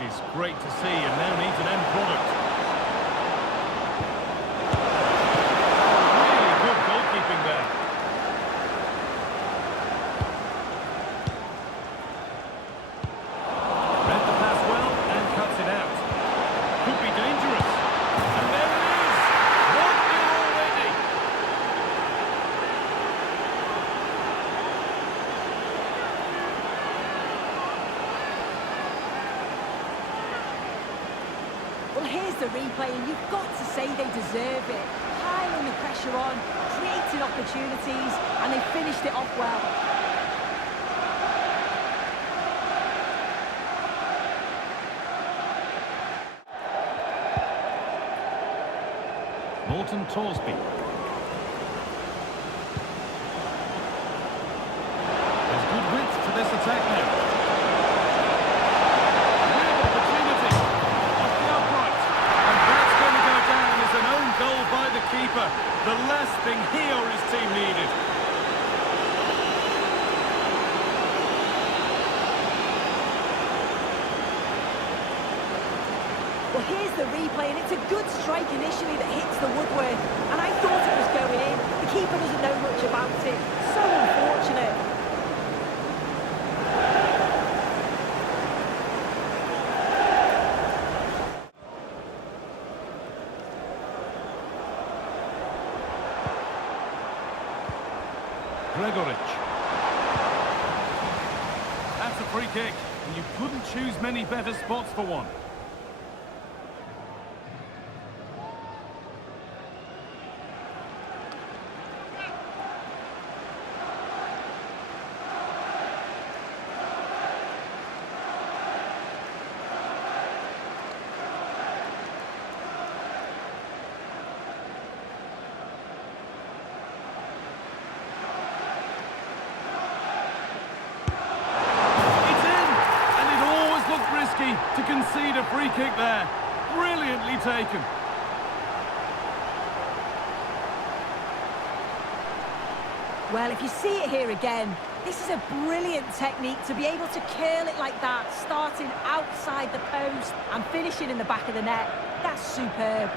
is great to see and now needs an end product. Really good goalkeeping there. Read the pass well and cuts it out. Could be dangerous. And there it is! 1-0 already! Well, here's the replay, and you've got to say they deserve it. Piling the pressure on, creating opportunities, and they finished it off well. Morten Thorsby. There's good width to this attack now. Real opportunity. Off the upright. And that's going to go down as an own goal by the keeper. The last thing he or his team needed. Well, here's the replay, and it's a good strike initially that hits the woodwork. And I thought it was going in. The keeper doesn't know much about it. So unfortunate. Gregoritsch. That's a free kick, and you couldn't choose many better spots for one. To concede a free kick there. Brilliantly taken. Well, if you see it here again, this is a brilliant technique to be able to curl it like that, starting outside the post and finishing in the back of the net. That's superb.